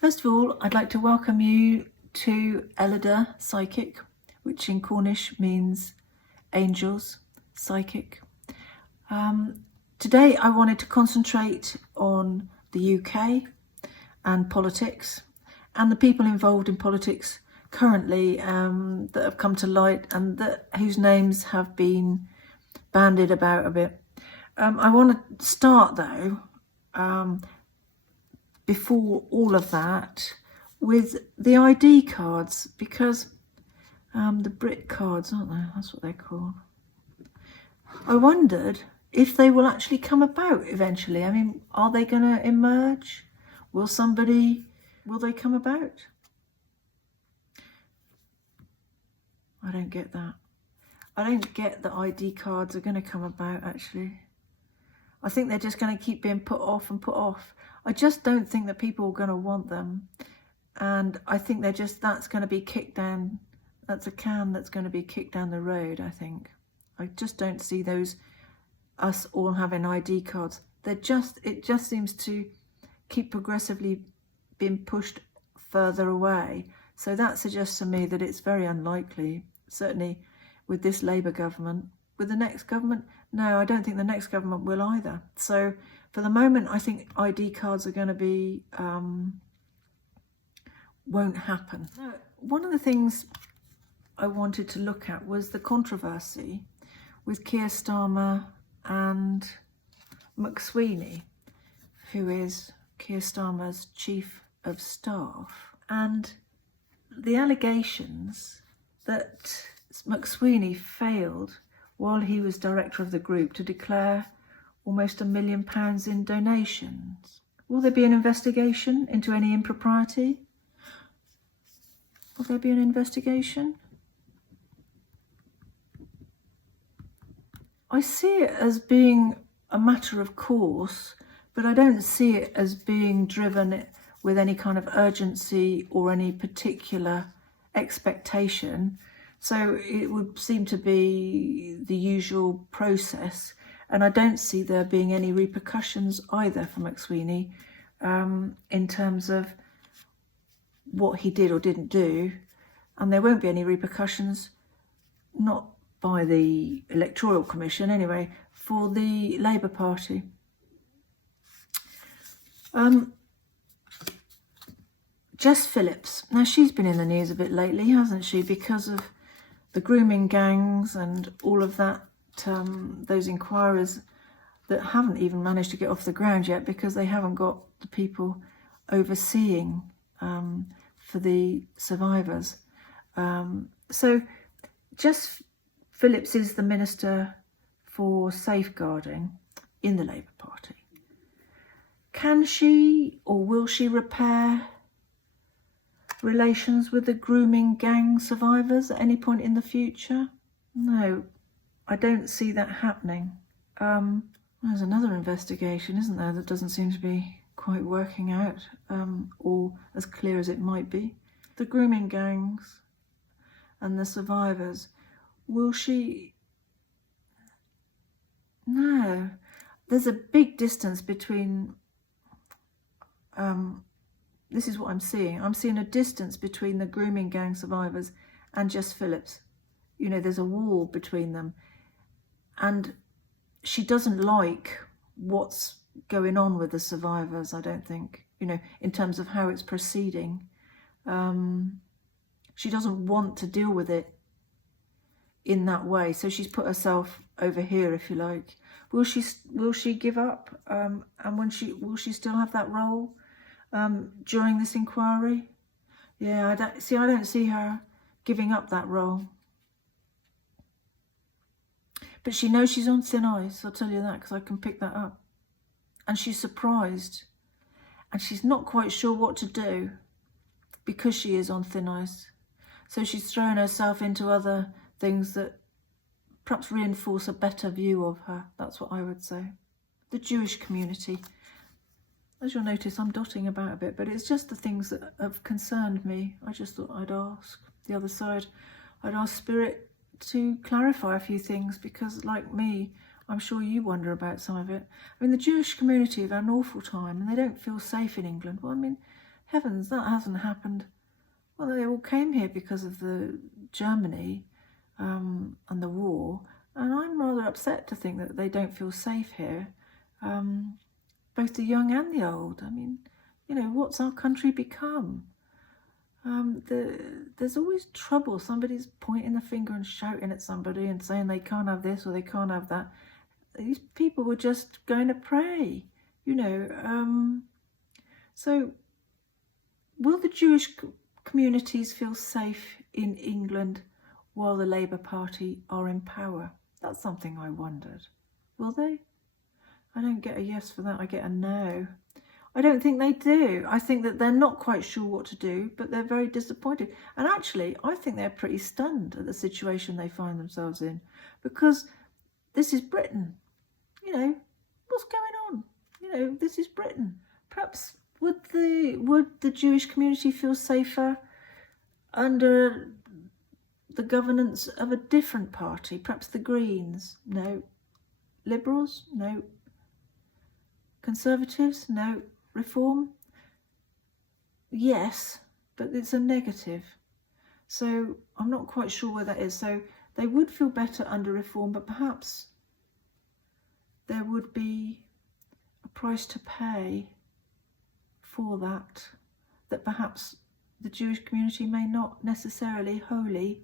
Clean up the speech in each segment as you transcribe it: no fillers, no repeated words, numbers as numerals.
First of all, I'd like to welcome you to Eledh Psychic, which in Cornish means angels, psychic. Today I wanted to concentrate on the UK and politics and the people involved in politics currently that have come to light and whose names have been bandied about a bit. I want to start though, before all of that, with the ID cards, because the Brit cards, aren't they? That's what they're called. I wondered if they will actually come about eventually. I mean, are they going to emerge? Will they come about? I don't get that. I don't get that ID cards are going to come about, actually. I think they're just going to keep being put off and put off. I just don't think that people are going to want them. And I think that's going to be kicked down. That's a can that's going to be kicked down the road, I think. I just don't see us all having ID cards. It just seems to keep progressively being pushed further away. So that suggests to me that it's very unlikely, certainly with this Labour government. With the next government, no, I don't think the next government will either. So for the moment, I think ID cards are going to be, won't happen. One of the things I wanted to look at was the controversy with Keir Starmer and McSweeney, who is Keir Starmer's chief of staff, and the allegations that McSweeney failed while he was director of the group to declare almost £1 million in donations. Will there be an investigation into any impropriety? Will there be an investigation? I see it as being a matter of course, but I don't see it as being driven with any kind of urgency or any particular expectation. So it would seem to be the usual process. And I don't see there being any repercussions either for McSweeney in terms of what he did or didn't do. And there won't be any repercussions, not by the Electoral Commission anyway, for the Labour Party. Jess Phillips, now she's been in the news a bit lately, hasn't she, because of the grooming gangs and all of that, those inquiries that haven't even managed to get off the ground yet because they haven't got the people overseeing for the survivors. So Jess Phillips is the Minister for Safeguarding in the Labour Party. Can she or will she repair relations with the grooming gang survivors at any point in the future? No, I don't see that happening. There's another investigation, isn't there, that doesn't seem to be quite working out, or as clear as it might be. The grooming gangs and the survivors. Will she? No. There's a big distance between, this is what I'm seeing. I'm seeing a distance between the grooming gang survivors and Jess Phillips. You know, there's a wall between them. And she doesn't like what's going on with the survivors, I don't think, you know, in terms of how it's proceeding. She doesn't want to deal with it in that way. So she's put herself over here, if you like. Will she give up? And will she still have that role during this inquiry? Yeah, I don't see her giving up that role. But she knows she's on thin ice, I'll tell you that, because I can pick that up. And she's surprised. And she's not quite sure what to do because she is on thin ice. So she's thrown herself into other things that perhaps reinforce a better view of her. That's what I would say. The Jewish community. As you'll notice, I'm dotting about a bit, but it's just the things that have concerned me. I just thought I'd ask the other side. I'd ask Spirit to clarify a few things, because like me, I'm sure you wonder about some of it. I mean, the Jewish community have had an awful time and they don't feel safe in England. Well, I mean, Heavens, that hasn't happened. Well, they all came here because of the Germany and the war, and I'm rather upset to think that they don't feel safe here, both the young and the old. I mean, you know, what's our country become? There's always trouble. Somebody's pointing the finger and shouting at somebody and saying they can't have this or they can't have that. These people were just going to pray, you know. So will the Jewish communities feel safe in England while the Labour Party are in power? That's something I wondered. Will they? I don't get a yes for that. I get a no. I don't think they do. I think that they're not quite sure what to do, but they're very disappointed. And actually, I think they're pretty stunned at the situation they find themselves in, because this is Britain. You know, what's going on? You know, this is Britain. Perhaps would the Jewish community feel safer under the governance of a different party? Perhaps the Greens? No. Liberals? No. Conservatives? No. Reform? Yes, but it's a negative. So I'm not quite sure where that is. So they would feel better under reform, but perhaps there would be a price to pay for that perhaps the Jewish community may not necessarily wholly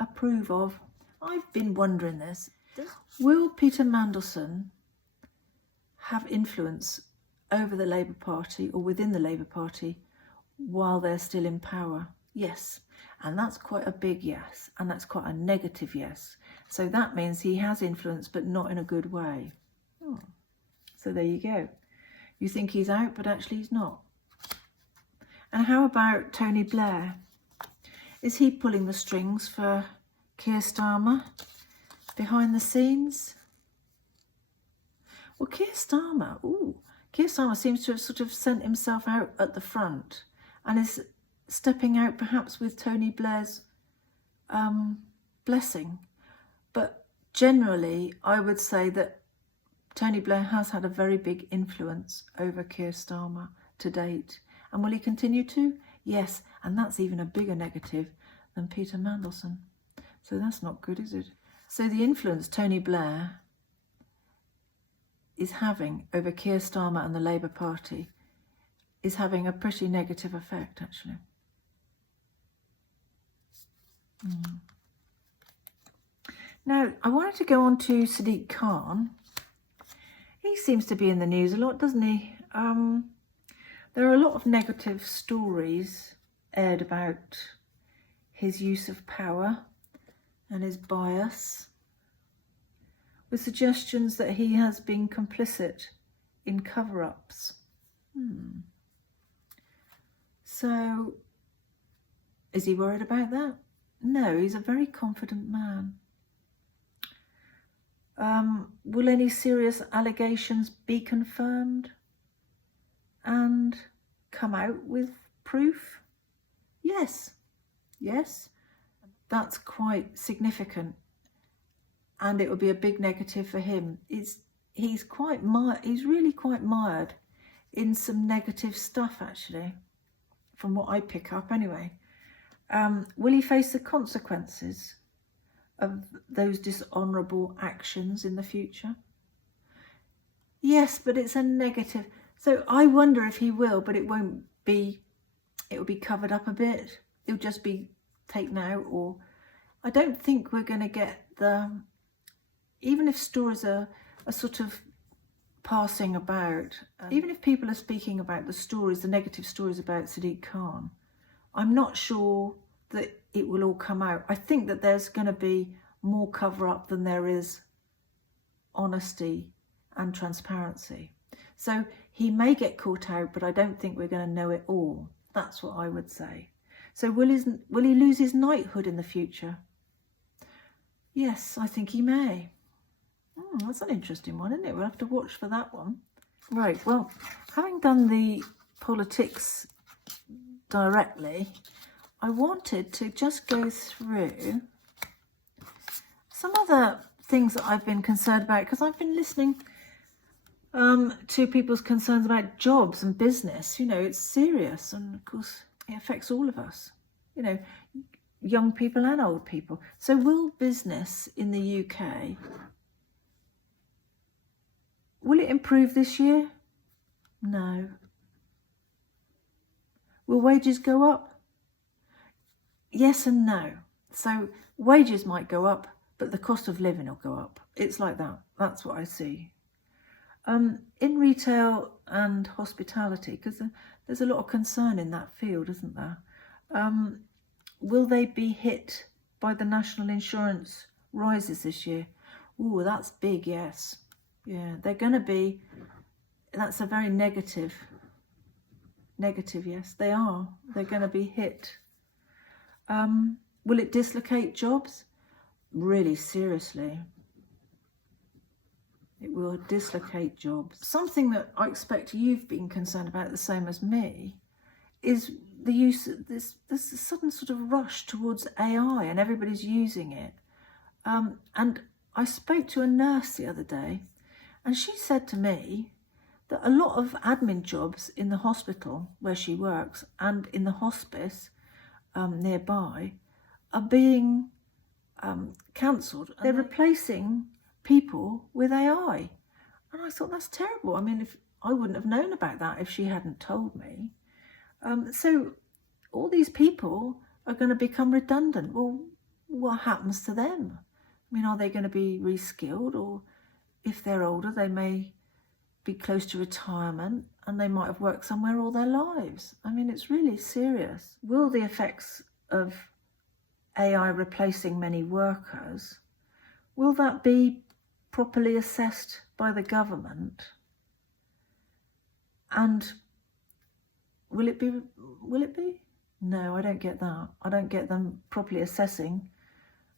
approve of. I've been wondering this. Will Peter Mandelson have influence over the Labour Party or within the Labour Party while they're still in power? Yes, and that's quite a big yes, and that's quite a negative yes. So that means he has influence, but not in a good way. So there you go. You think he's out, but actually he's not. And how about Tony Blair? Is he pulling the strings for Keir Starmer behind the scenes? Well, Keir Starmer seems to have sort of sent himself out at the front and is stepping out perhaps with Tony Blair's blessing. But generally, I would say that Tony Blair has had a very big influence over Keir Starmer to date. And will he continue to? Yes, and that's even a bigger negative than Peter Mandelson. So that's not good, is it? So the influence Tony Blair is having over Keir Starmer and the Labour Party is having a pretty negative effect, actually. Now, I wanted to go on to Sadiq Khan. He seems to be in the news a lot, doesn't he? There are a lot of negative stories aired about his use of power and his bias, with suggestions that he has been complicit in cover-ups. So, is he worried about that? No, he's a very confident man. Will any serious allegations be confirmed and come out with proof? Yes. That's quite significant, and it would be a big negative for him. He's really quite mired in some negative stuff, actually, from what I pick up anyway. Will he face the consequences of those dishonourable actions in the future? Yes, but it's a negative. So I wonder if he will, but it won't be, it will be covered up a bit. It'll just be taken out, or I don't think we're going to get even if stories are sort of passing about, even if people are speaking about the negative stories about Sadiq Khan, I'm not sure that it will all come out. I think that there's going to be more cover-up than there is honesty and transparency. So he may get caught out, but I don't think we're going to know it all. That's what I would say. So will he lose his knighthood in the future? Yes, I think he may. That's an interesting one, isn't it? We'll have to watch for that one. Right, well, having done the politics directly, I wanted to just go through some other things that I've been concerned about, because I've been listening to people's concerns about jobs and business. You know, it's serious, and of course it affects all of us, you know, young people and old people. So will business in the UK, will it improve this year? No. Will wages go up? Yes and no. So wages might go up, but the cost of living will go up. It's like that. That's what I see. In retail and hospitality, because there's a lot of concern in that field, isn't there? Will they be hit by the national insurance rises this year? Oh, that's big, yes. Yeah, they're going to be, that's a very negative, yes, they are. They're going to be hit. Will it dislocate jobs? Really seriously. It will dislocate jobs. Something that I expect you've been concerned about the same as me is the use of this sudden sort of rush towards AI, and everybody's using it. And I spoke to a nurse the other day, and she said to me that a lot of admin jobs in the hospital where she works and in the hospice nearby are being cancelled. They're replacing people with AI. And I thought, that's terrible. I mean, if I wouldn't have known about that if she hadn't told me. So all these people are going to become redundant. Well, what happens to them? I mean, are they going to be reskilled? Or if they're older, they may be close to retirement and they might have worked somewhere all their lives. I mean, it's really serious. Will the effects of AI replacing many workers, will that be properly assessed by the government? And will it be? No, I don't get that. I don't get them properly assessing.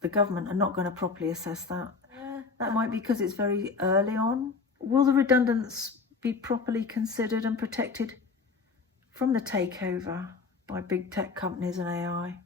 The government are not going to properly assess that. That might be because it's very early on. Will the redundants be properly considered and protected from the takeover by big tech companies and AI?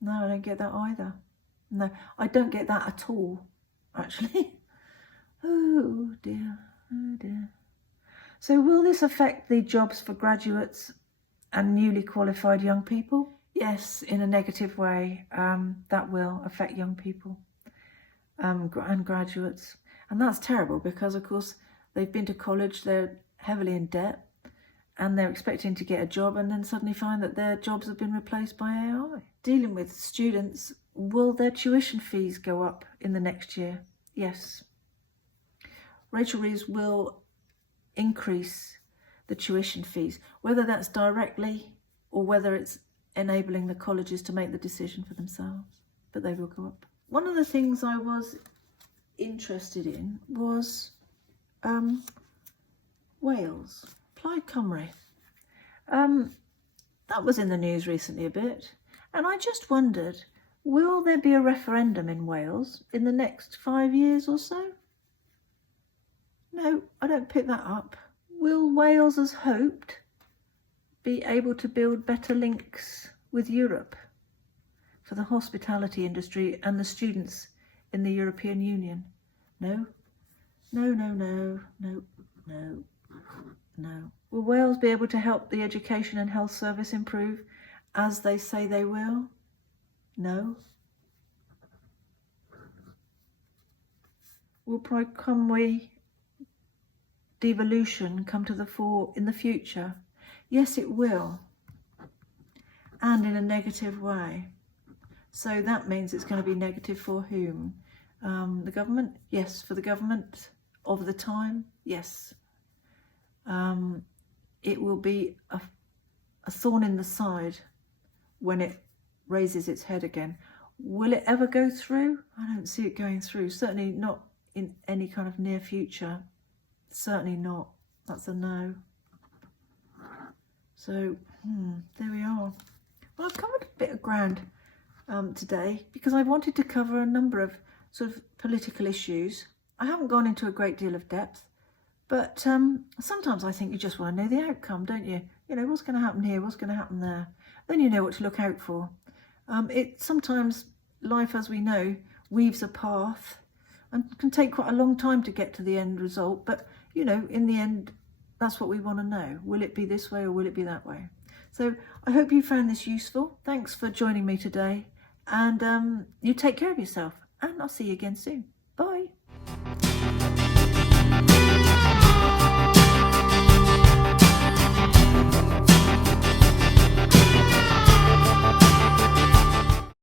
No, I don't get that either. No, I don't get that at all, actually. Oh dear, oh dear. So will this affect the jobs for graduates and newly qualified young people? Yes, in a negative way. That will affect young people and graduates. And that's terrible because, of course, they've been to college, they're heavily in debt, and they're expecting to get a job and then suddenly find that their jobs have been replaced by AI. Dealing with students, will their tuition fees go up in the next year? Yes. Rachel Reeves will increase the tuition fees, whether that's directly or whether it's enabling the colleges to make the decision for themselves, but they will go up. One of the things I was interested in was Wales, Plaid Cymru. That was in the news recently a bit, and I just wondered, will there be a referendum in Wales in the next 5 years or so? No, I don't pick that up. Will Wales, as hoped, be able to build better links with Europe for the hospitality industry and the students in the European Union? No, no, no, no, no, no, no. Will Wales be able to help the education and health service improve as they say they will? No. Will Plaid Cymru devolution come to the fore in the future? Yes, it will, and in a negative way. So that means it's going to be negative for whom? The government? Yes, for the government of the time, yes. It will be a thorn in the side when it raises its head again. Will it ever go through? I don't see it going through, certainly not in any kind of near future. Certainly not. That's a no. So, there we are. Well, I've covered a bit of ground today because I wanted to cover a number of sort of political issues. I haven't gone into a great deal of depth, but sometimes I think you just want to know the outcome, don't you? You know, what's going to happen here, what's going to happen there. Then you know what to look out for. Sometimes life, as we know, weaves a path and can take quite a long time to get to the end result. But, you know, in the end, that's what we want to know. Will it be this way or will it be that way? So I hope you found this useful. Thanks for joining me today. And you take care of yourself. And I'll see you again soon. Bye.